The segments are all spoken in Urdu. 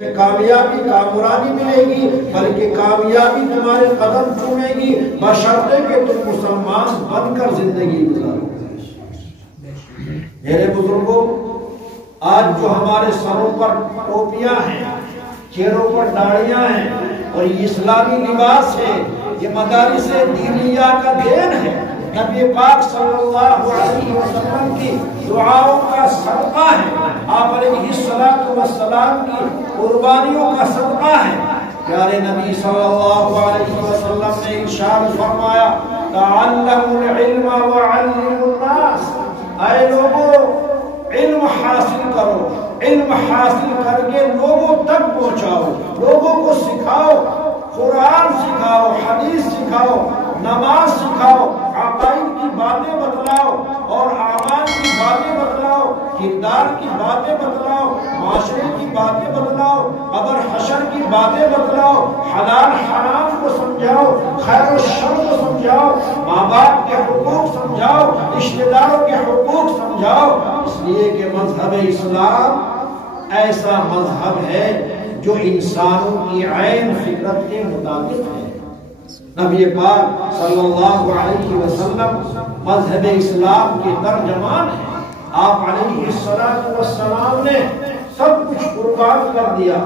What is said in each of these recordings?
کامیابی کامرانی ملے گی، بلکہ کامیابی تمہارے قدم چومے گی بشرطے کہ تم مسلمان بن کر زندگی گزارو۔ میرے بزرگوں، آج جو ہمارے سروں پر ٹوپیاں ہیں، چہروں پر داڑیاں ہیں اور یہ اسلامی لباس ہے، یہ مدارس دینیہ کا دین ہے، نبی پاک صلی اللہ علیہ وسلم کی دعاؤں کا صدقہ ہے، آپ علیہ السلام کی قربانیوں کا صدقہ ہے۔ پیارے نبی صلی اللہ علیہ وسلم نے ارشاد فرمایا، تعلموا العلم وعلموا الناس، اے لوگوں علم حاصل کرو، علم حاصل کر کے لوگوں تک پہنچاؤ، لوگوں کو سکھاؤ، قرآن سکھاؤ، حدیث سکھاؤ، نماز سکھاؤ، عقائد کی باتیں بتلاؤ اور اعمال کی باتیں بتلاؤ، کردار کی باتیں بتلاؤ، معاشرے کی باتیں بتلاؤ، قبر حشر کی باتیں بتلاؤ، حلال حرام کو سمجھاؤ، خیر و شر کو سمجھاؤ، ماں باپ کے حقوق سمجھاؤ، رشتہ داروں کے حقوق سمجھاؤ، اس لیے کہ مذہب اسلام ایسا مذہب ہے جو انسانوں کی عین فطرت کے مطابق ہے۔ نبی پاک صلی اللہ علیہ وسلم مذہب اسلام کے ترجمان ہیں، آپ علیہ السلام نے سب کچھ قربان کر دیا۔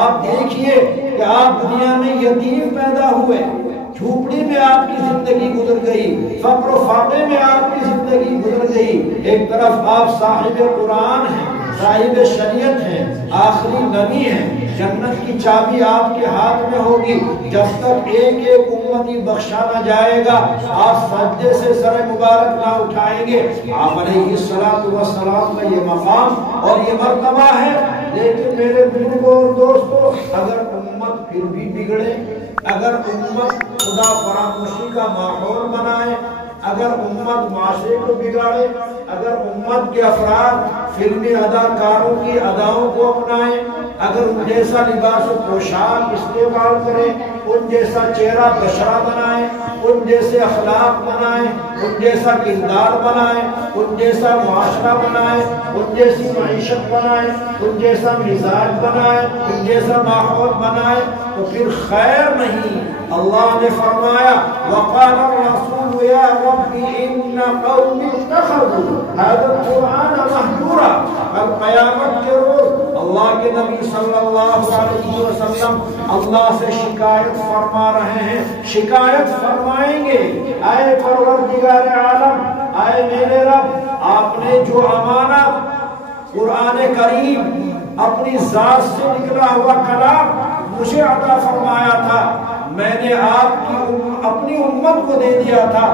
آپ دیکھیے کہ آپ دنیا میں یتیم پیدا ہوئے، جھوپڑی میں آپ کی زندگی گزر گئی، فقر و فاقے میں آپ کی زندگی گزر گئی، ایک طرف آپ صاحب قرآن ہیں، صاحب شریعت ہیں، آخری نبی ہیں، جنت کی چابی آپ کے ہاتھ میں ہوگی، جب تک ایک ایک امتی بخشا نہ جائے گا آپ سجدے سے سر مبارک نہ اٹھائیں گے۔ آپ علیہ السلام کا یہ مقام اور یہ مرتبہ ہے۔ لیکن میرے بزرگوں اور دوستوں، اگر امت پھر بھی بگڑے، اگر امت خدا فراموشی کا ماحول بنائے، اگر امت معاشرے کو بگاڑے، اگر امت کے افراد فلمی اداکاروں کی اداؤں کو اپنائیں، اگر ان جیسا لباس و پوشاک استعمال کریں، ان جیسا چہرہ بشرہ بنائیں، ان جیسے اخلاق بنائیں، ان جیسا کردار بنائیں، ان جیسا معاشرہ بنائیں، ان جیسی معیشت بنائیں، ان جیسا مزاج بنائیں، ان جیسا ماحول بنائیں، تو پھر خیر نہیں۔ اللہ نے فرمایا، وقال الرسول یا رب ان قوم اتخذوا هذا القرآن مہجورا۔ کل قیامت کے روز اللہ کے نبی صلی اللہ علیہ وسلم اللہ سے شکایت فرما رہے ہیں، شکایت فرمائیں گے، اے پروردگار عالم، اے میرے رب، آپ نے جو امانت قرآن کریم اپنی ذات سے نکلا ہوا کلام مجھے عطا فرمایا تھا، میں نے آپ کی اپنی امت کو دے دیا تھا،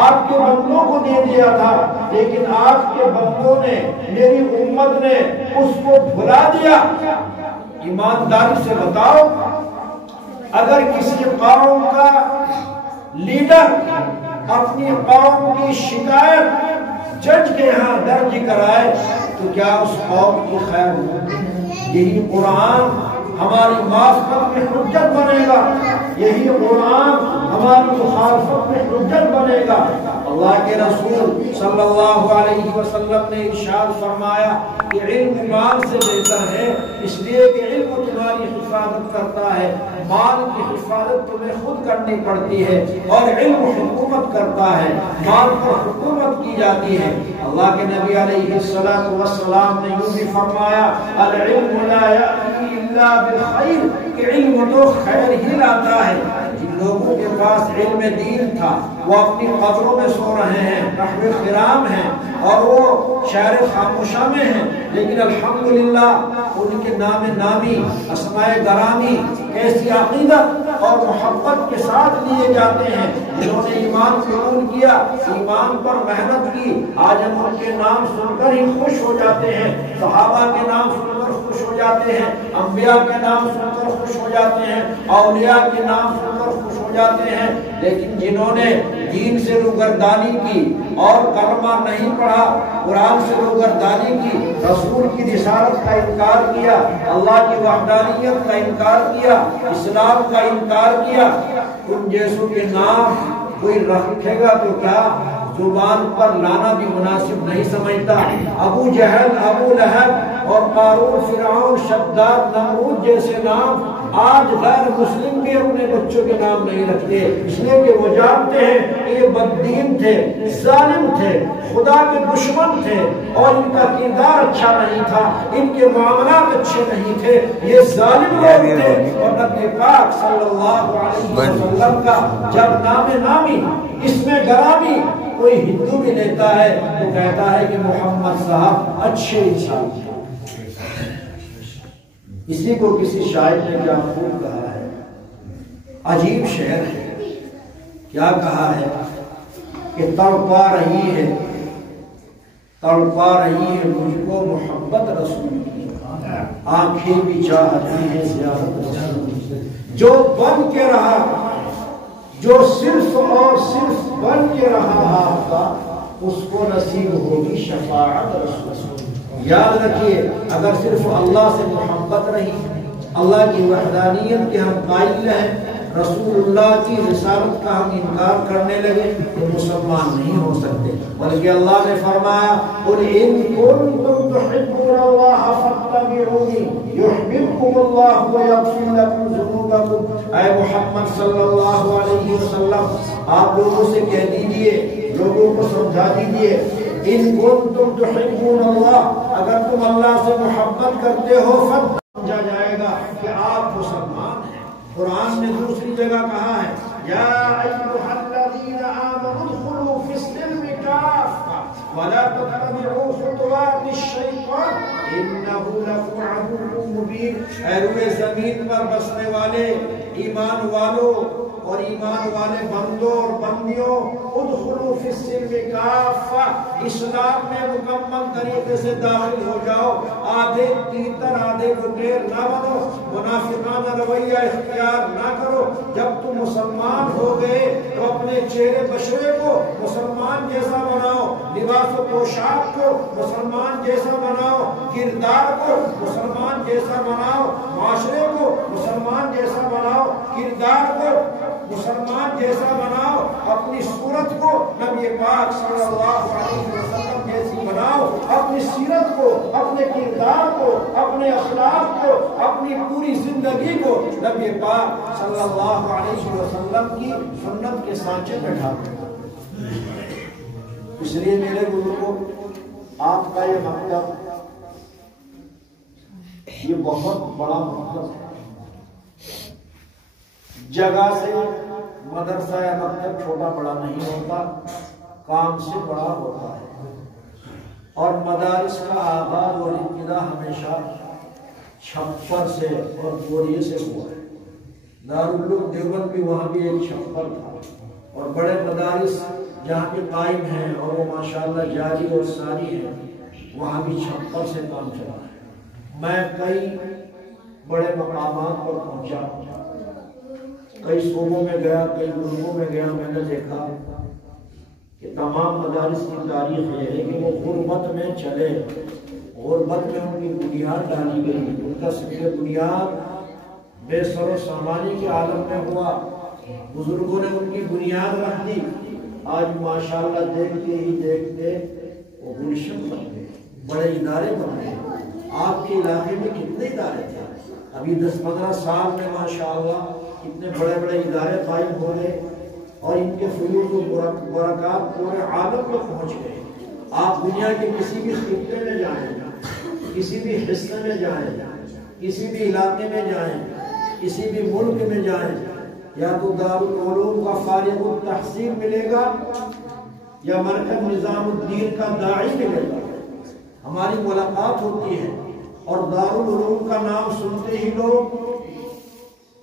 آپ کے بندوں کو دے دیا تھا، لیکن آپ کے بندوں نے، میری امت نے اس کو بھلا دیا۔ ایمانداری سے بتاؤ، اگر کسی قوم کا لیڈر اپنی قوم کی شکایت جج کے ہاں درج کرائے تو کیا اس قوم کی خیر ہوگی؟ یہی قرآن ہماری معافت میں حجت بنے گا، یہی قرآن ہماری مخالفت میں حجت بنے گا۔ اللہ کے رسول صلی اللہ علیہ وسلم نے ارشاد فرمایا کہ علم مال سے بہتر ہے، اس لیے کہ علم تمہاری حفاظت کرتا ہے، مال کی حفاظت تمہیں خود کرنی پڑتی ہے، اور علم حکومت کرتا ہے، مال پر حکومت کی جاتی ہے۔ اللہ کے نبی علیہ السلام نے یوں بھی فرمایا، العلم لا یأتی الا بالخیر، کہ علم تو خیر ہی لاتا ہے۔ جن لوگوں کے پاس علم دین تھا وہ اپنی قبروں میں سو رہے ہیں، نحو خرام ہیں، اور وہ شہر خاموشہ میں ہیں، لیکن الحمدللہ ان کے نام نامی، اسماء گرامی کیسی عقیدت اور محبت کے ساتھ لیے جاتے ہیں، جنہوں نے ایمان قبول کیا، ایمان پر محنت کی، آج ہم ان کے نام سن کر ہی خوش ہو جاتے ہیں، صحابہ کے نام سن کر خوش ہو جاتے ہیں، انبیاء کے نام سن کر خوش ہو جاتے ہیں، اولیاء کے نام سن کر خوش ہو جاتے ہیں، لیکن جنہوں نے دین سے روگردانی کی اور کلمہ نہیں پڑھا، قرآن سے روگردانی کی، رسول کی رسالت کا انکار کیا، اللہ کی وحدانیت کا انکار کیا، اسلام کا انکار کیا، ان جیسوں کے نام کوئی رکھے گا تو کیا زبان پر لانا بھی مناسب نہیں سمجھتا۔ ابو جہل، ابو لہب اور قارون، فرعون، شداد، نمرود جیسے نام آج غیر مسلم بھی اپنے بچوں کے نام نہیں رکھتے، اس لیے کہ وہ جانتے ہیں کہ یہ بددین تھے، ظالم تھے، خدا کے دشمن تھے، اور ان کا کردار اچھا نہیں تھا، ان کے معاملات اچھے نہیں تھے، یہ ظالم لوگ تھے۔ اور نبی پاک صلی اللہ علیہ وسلم کا جب نام نامی، اس میں گرامی کوئی ہندو بھی لیتا ہے تو کہتا ہے کہ محمد صاحب اچھے انسان ہیں۔ اسی کو کسی شاعر نے کیا خوب کہا ہے، عجیب شعر ہے، کیا کہا ہے کہ تڑپا رہی ہے مجھ کو محبت رسول کی، آنکھیں بھی چاہتی ہیں زیارت رسول، جو بن کے رہا، جو صرف اور صرف بن کے رہا آپ کا، اس کو نصیب ہوگی شفاعت رسول۔ یاد رکھیے، اگر صرف اللہ سے محبت رہی، اللہ کی وحدانیت کے ہم قائل ہیں، رسول اللہ کی رسالت کا ہم انکار کرنے لگے تو مسلمان نہیں ہو سکتے۔ بلکہ اللہ نے فرمایا قل ان کنتم تحبون اللہ فاتبعونی یحببکم اللہ ویغفر لکم ذنوبکم۔ اے محمد صلی اللہ علیہ وسلم، آپ لوگوں سے کہہ دیجئے، لوگوں کو سمجھا دیجئے، ان کنتم تحبون اللہ، اگر تم اللہ سے محبت کرتے ہو سمجھا جائے گا کہ آپ مسلمان ہیں۔ قرآن نے دوسری جگہ کہا ہے یا ایھا الذین آمنوا ادخلوا فی السلم کافہ ولا تتبعوا خطوات الشیطان انہ لکم عدو مبین۔ اے روئے زمین پر بسنے والے ایمان والوں اور ایمان والے بندوں اور بندیوں، ادخلوا فی السلم کافہ، اسلام میں مکمل طریقے سے داخل ہو جاؤ، آدھے تیتر آدھے لٹیر نہ بنو، منافقانہ رویہ اختیار نہ کرو۔ جب تم مسلمان ہو گئے تو اپنے چہرے بشرے کو مسلمان جیسا بناؤ، لباس و پوشاک کو مسلمان جیسا بناؤ، کردار کو مسلمان جیسا بناؤ، معاشرے کو مسلمان جیسا بناؤ، کردار کو مسلمان جیسا بناؤ، اپنی صورت کو نبی پاک صلی اللہ علیہ وسلم جیسی بناؤ، اپنی سیرت کو، اپنے کردار کو، اپنے اخلاق کو، اپنی پوری زندگی کو نبی پاک صلی اللہ علیہ وسلم کی سنت کے سانچے میں ڈھالو۔ اس لیے میرے بزرگوں، آپ کا یہ مکتب یہ بہت بڑا مکتب ہے۔ جگہ سے مدرسہ یا مکتب چھوٹا بڑا نہیں ہوتا، کام سے بڑا ہوتا ہے۔ اور مدارس کا آغاز اور ابتدا ہمیشہ چھپر سے اور بوریے سے ہوا ہے۔ دارالعلوم دیوبند بھی وہاں بھی ایک چھپر تھا، اور بڑے مدارس جہاں پہ قائم ہیں اور وہ ماشاءاللہ جاری اور ساری ہیں، وہاں بھی چھپر سے کام چلا ہے۔ میں کئی بڑے مقامات پر پہنچا، کئی صوبوں میں گیا، کئی ملکوں میں گیا، میں نے دیکھا کہ تمام مدارس کی تاریخ یہ ہے کہ وہ غربت میں چلے، غربت میں ان کی بنیاد ڈالی گئی، ان کا سب بنیاد بے سر و سامانی کے عالم میں ہوا، بزرگوں نے ان کی بنیاد رکھ دی۔ آج ماشاءاللہ دیکھتے ہی دیکھتے وہ گلشن بن گئے، بڑے ادارے بن گئے۔ آپ کے علاقے میں کتنے ادارے تھے؟ ابھی 10-15 سال میں ماشاءاللہ اتنے بڑے بڑے ادارے قائم ہو گئے، اور ان کے فیوز و برکات پورے عالم میں پہنچ گئے۔ آپ دنیا کے کسی بھی خطے میں جائیں، کسی بھی حصے میں جائیں، کسی بھی علاقے میں جائیں، کسی بھی ملک میں جائیں، یا تو دارالعلوم کا فارغ التحصیل ملے گا یا مرکز نظام الدین کا داعی ملے گا۔ ہماری ملاقات ہوتی ہے اور دارالعلوم کا نام سنتے ہی لوگ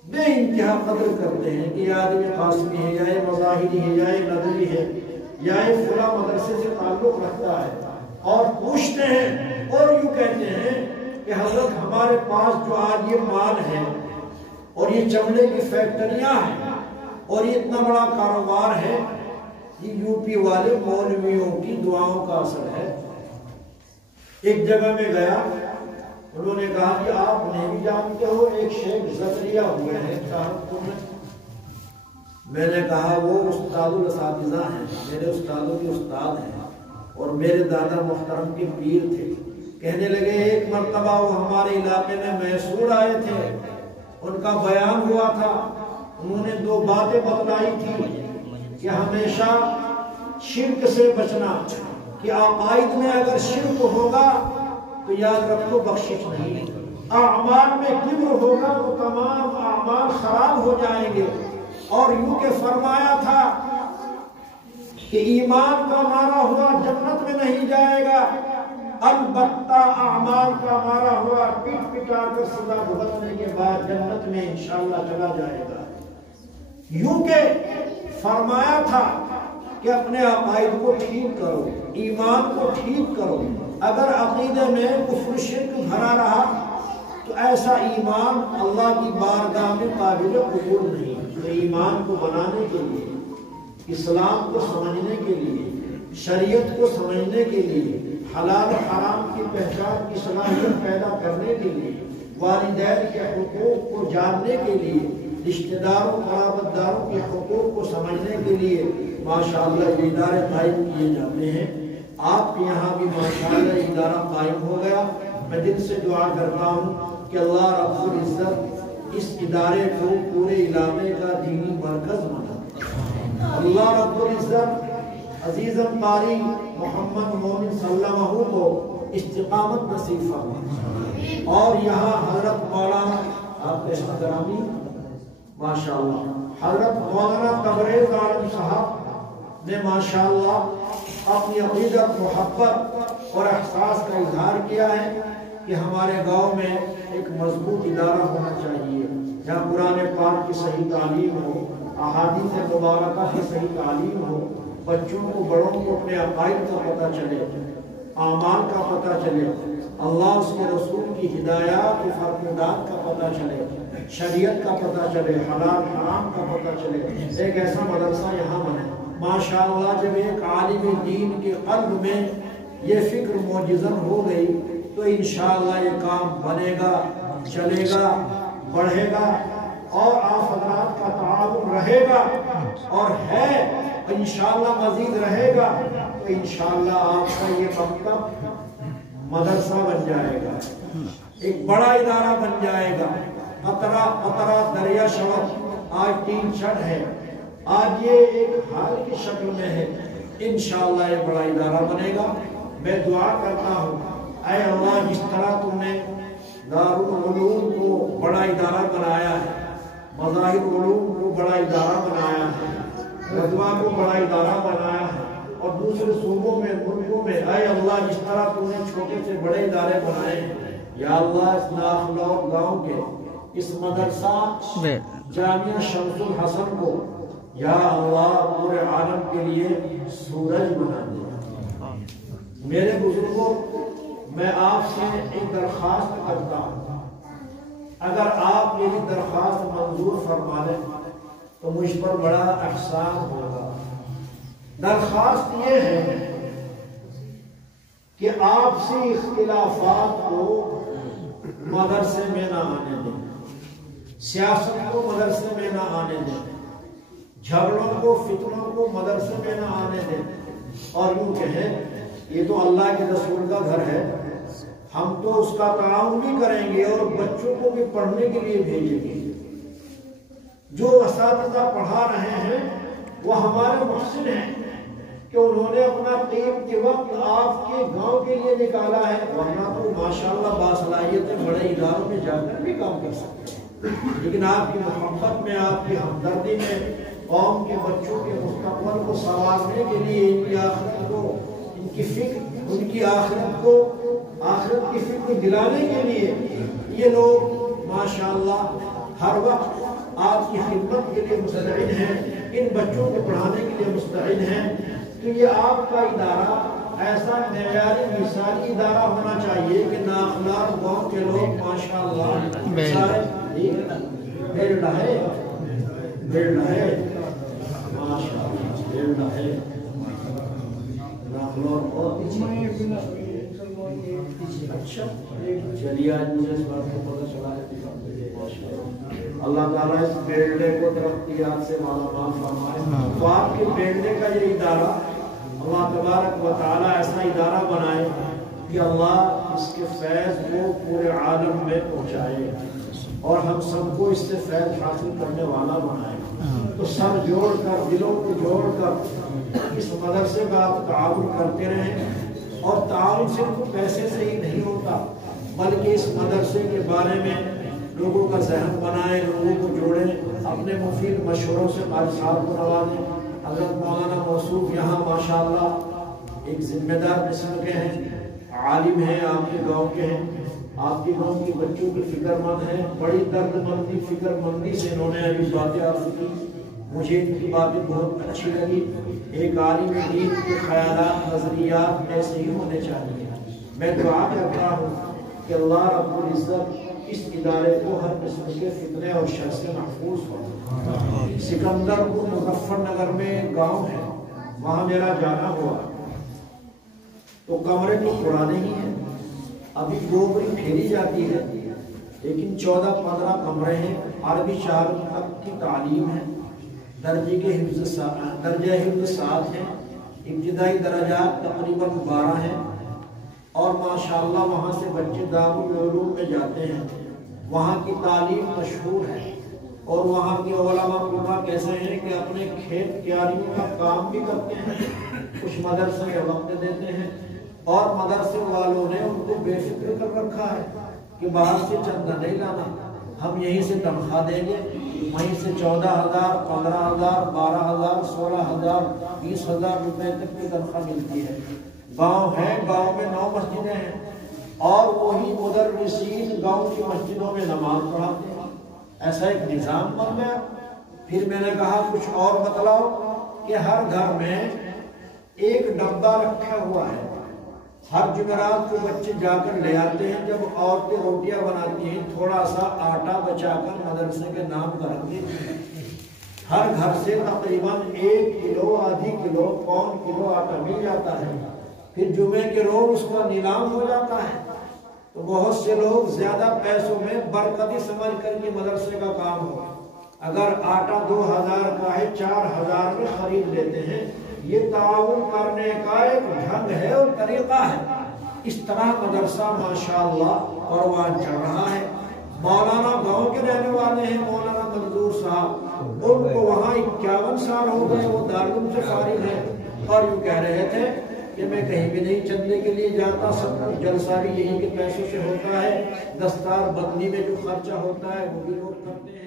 بے انتہا قدر کرتے ہیں کہ یہ آدمی قاسمی ہے، یا یہ مظاہری ہے، یا یہ ندوی ہے، یا یہ فلاں مدرسے سے تعلق رکھتا ہے، اور پوچھتے ہیں اور یوں کہتے ہیں کہ حضرت ہمارے پاس جو آج یہ مال ہے اور یہ چمڑے کی فیکٹریاں ہیں اور یہ اتنا بڑا کاروبار ہے، یہ یو پی والے مولویوں کی دعاؤں کا اثر ہے۔ ایک جگہ میں گیا، انہوں نے کہا کہ آپ نہیں بھی جانتے ہو ایک شیخ زکریا ہوئے ہیں، میں نے کہا وہ استاد الاساتذہ ہیں، میرے استادوں کے استاد ہیں اور میرے دادا محترم کے پیر تھے۔ کہنے لگے ایک مرتبہ وہ ہمارے علاقے میں میسور آئے تھے، ان کا بیان ہوا تھا، انہوں نے 2 باتیں بتلائی تھی کہ ہمیشہ شرک سے بچنا، کہ عقائد میں اگر شرک ہوگا تو یاد رکھو بخشش نہیں، اعمال میں کبر ہوگا تو تمام اعمال خراب ہو جائیں گے۔ اور یوں کہ فرمایا تھا کہ ایمان کا مارا ہوا جنت میں نہیں جائے گا، البتہ اعمال کا مارا ہوا پیٹ پٹا کر سزا بھگتنے کے بعد جنت میں انشاءاللہ چلا جائے گا۔ یوں کہ فرمایا تھا کہ اپنے عقائد کو ٹھیک کرو، ایمان کو ٹھیک کرو۔ اگر عقیدے میں کفر شرک بھرا رہا تو ایسا ایمان اللہ کی بارگاہ میں قابل قبول نہیں۔ تو ایمان کو بنانے کے لیے، اسلام کو سمجھنے کے لیے، شریعت کو سمجھنے کے لیے، حلال و حرام کی پہچان کی صلاحیت پیدا کرنے کے لیے، والدین کے حقوق کو جاننے کے لیے، رشتہ داروں قرابت داروں کے حقوق کو سمجھنے کے لیے ماشاءاللہ یہ ادارے قائم کیے جاتے ہیں۔ آپ کے یہاں بھی ماشاءاللہ ادارہ قائم ہو گیا۔ میں دل سے دعا کرتا ہوں کہ اللہ رب العزت اس ادارے کو پورے علاقے کا دینی مرکز بنا۔ اللہ رب العزت عزیز قاری محمد مومن صلی اللہ علیہ وسلم کو استقامت نصیب فرمائے۔ اور یہاں حضرت مولانا آپ کے احترامی ماشاءاللہ حضرت مولانا تبریز عالم صاحب نے ماشاءاللہ اپنی عقیدت، محبت اور احساس کا اظہار کیا ہے کہ ہمارے گاؤں میں ایک مضبوط ادارہ ہونا چاہیے جہاں قرآن پاک کی صحیح تعلیم ہو، احادیث مبارکہ کی صحیح تعلیم ہو، بچوں کو بڑوں کو اپنے عقائد کا پتہ چلے، اعمال کا پتہ چلے، اللہ اس کے رسول کی ہدایات و فرمودات کا پتہ چلے، شریعت کا پتہ چلے، حلال حرام کا پتہ چلے۔ ایک ایسا مدرسہ یہاں بنے۔ ماشاءاللہ جب ایک عالم دین کے قلب میں یہ فکر موجزن ہو گئی تو انشاءاللہ یہ کام بنے گا، چلے گا، بڑھے گا اور آپ حضرات کا تعاون رہے گا اور ہے انشاءاللہ مزید رہے گا تو انشاءاللہ آپ کا یہ مکتب مدرسہ بن جائے گا، ایک بڑا ادارہ بن جائے گا۔ قطرہ قطرہ دریا شبک آج 3 چھڑ ہے، آج یہ ایک حال کی شکل میں ہے، انشاءاللہ یہ بڑا ادارہ بنے گا۔ میں دعا کرتا ہوں اے اللہ جس طرح تم نے دارالعلوم کو بڑا ادارہ بنایا ہے، مظاہر علوم کو بڑا ادارہ بنایا ہے، رضوہ کو بڑا ادارہ بنایا ہے اور دوسرے صوبوں میں ملکوں میں اے اللہ جس طرح تم نے چھوٹے سے بڑے ادارے بنائے ہیں، یا اللہ اس ناخلوق گاؤں کے اس مدرسہ جامعہ شمس الحسن کو یا اللہ پورے عالم کے لیے سورج بنا دے۔ میرے بزرگوں میں آپ سے ایک درخواست کرتا ہوں، اگر آپ میری درخواست منظور فرما لیں تو مجھ پر بڑا احسان ہوگا۔ درخواست یہ ہے کہ آپ سے اختلافات کو مدرسے میں نہ آنے دیں، سیاست کو مدرسے میں نہ آنے دیں، جھگڑوں کو فتنوں کو مدرسے میں نہ آنے دیں، اور یوں کہیں یہ تو اللہ کے رسول کا گھر ہے، ہم تو اس کا تعاون بھی کریں گے اور بچوں کو بھی پڑھنے کے لیے بھیجیں گے۔ جو اساتذہ پڑھا رہے ہیں وہ ہمارے محسن ہیں کہ انہوں نے اپنا قیمتی وقت آپ کے گاؤں کے لیے نکالا ہے، ورنہ تو ماشاءاللہ باصلاحیت بڑے اداروں میں جا کر بھی کام کر سکتے ہیں، لیکن آپ کی محبت میں، آپ کی ہمدردی میں قوم کے بچوں کے مستقبل کو سنوارنے کے لیے، ان کی آخرت کو، ان کی فکر، ان کی آخرت کو، آخرت کی فکر دلانے کے لیے یہ لوگ ماشاءاللہ ہر وقت آپ کی خدمت کے لیے مستعد ہیں، ان بچوں کو پڑھانے کے لیے مستعد ہیں۔ تو یہ آپ کا ادارہ ایسا معیاری مثالی ادارہ ہونا چاہیے کہ نااخلاق گاؤں کے لوگ ماشاءاللہ سارے بیل رہے ماشاءاللہ ناخلاق اور اچھا چلیے آج مجھے اس بات کو پتہ چلا ہے اللہ تعالیٰ اس بیلڈے کو ترقیات سے مالا مال فرمائے۔ تو آپ کے بیلڈے کا یہ ادارہ اللہ تبارک و تعالیٰ ایسا ادارہ بنائے کہ اللہ اس کے فیض کو پورے عالم میں پہنچائے اور ہم سب کو اس سے فیض حاصل کرنے والا بنائے۔ تو سر جوڑ کر، دلوں کو جوڑ کر اس مدرسے کا آپ تعاون کرتے رہیں، اور تعاون صرف پیسے سے ہی نہیں ہوتا بلکہ اس مدرسے کے بارے میں لوگوں کا ذہن بنائیں، لوگوں کو جوڑیں، اپنے مفید مشوروں سے قاری صاحب کو نوازیں۔ حضرت مولانا موصوف یہاں ماشاءاللہ ایک ذمہ دار قسم کے ہیں، عالم ہیں، آپ کے گاؤں کے ہیں، آپ کے گاؤں کے بچوں کی فکر مند ہیں، بڑی درد مندی فکر مندی سے انہوں نے ابھی باتیں عرض کی، مجھے ان کی باتیں بہت اچھی لگی۔ ایک عالم دین کے خیالات، نظریات ایسے ہی ہونے چاہیے۔ میں دعا کرتا ہوں کہ اللہ رب العزت اس ادارے کو ہر قسم کے فتنے اور شر سے محفوظ ہو۔ سکندر پور مظفر نگر میں ایک گاؤں ہے، وہاں میرا جانا ہوا تو کمرے تو پرانے ہی ہیں، ابھی گوبری پھیری جاتی ہے، لیکن 14-15 کمرے ہیں، عربی 4 تک کی تعلیم ہے، درجہ حفظ 7 ہیں، ابتدائی درجات تقریباً 12 ہیں، اور ماشاءاللہ وہاں سے بچے دارالعلوم میں جاتے ہیں۔ وہاں کی تعلیم مشہور ہے، اور وہاں کے علماء قرآن کیسے ہیں کہ اپنے کھیت کیاریوں کا کام بھی کرتے ہیں، کچھ مدرسے میں وقت دیتے ہیں، اور مدرسے والوں نے ان کو بے فکر کر رکھا ہے کہ باہر سے چندہ نہیں لانا، ہم یہیں سے تنخواہ دیں گے، وہیں سے 14,000 15,000 12,000 16,000 20,000 روپے تک کی تنخواہ ملتی ہے۔ گاؤں ہے، گاؤں میں 9 مسجدیں ہیں، اور وہی مدرسین گاؤں کی مسجدوں میں نماز پڑھاتے ہیں۔ ایسا ایک نظام بن گیا۔ پھر میں نے کہا کچھ اور بتلاؤ، کہ ہر گھر میں ایک ڈبہ رکھا ہوا ہے، ہر جمعرات کو بچے جا کر لے آتے ہیں، جب عورتیں روٹیاں بناتی ہیں تھوڑا سا آٹا بچا کر مدرسے کے نام پر رکھ دیتی ہیں۔ ہر گھر سے تقریباً 1 کلو آدھی کلو پون کلو آٹا مل جاتا ہے، پھر جمعے کے روز اس کا نیلام ہو جاتا ہے۔ تو بہت سے لوگ زیادہ پیسوں میں برکتی سمجھ کر کے مدرسے کا کام ہو، اگر آٹا 2,000 کا ہے 4,000 میں خرید لیتے ہیں۔ یہ تعاون کرنے کا ایک ڈھنگ ہے اور طریقہ ہے۔ اس طرح مدرسہ ماشاءاللہ پروان چڑھ رہا ہے۔ مولانا گاؤں کے رہنے والے ہیں، مولانا منظور صاحب، ان کو وہاں 51 سال ہو گئے، وہ دارالعلوم سے فارغ ہیں، اور یوں کہہ رہے تھے کہ میں کہیں بھی نہیں چندے کے لیے جاتا، سب کچھ جلسہ بھی یہی کے پیسوں سے ہوتا ہے، دستار بندی میں جو خرچہ ہوتا ہے وہ بھی لوگ کرتے ہیں۔